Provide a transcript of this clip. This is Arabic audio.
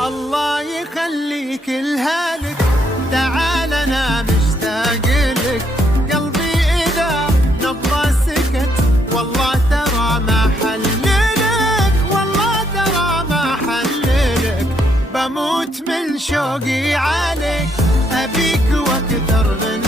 الله يخليك الهالك، تعال انا مشتاق لك. قلبي اذا نبضه سكت والله ترى ما حللك، والله ترى ما حللك. بموت من شوقي عليك، ابيك واكثر من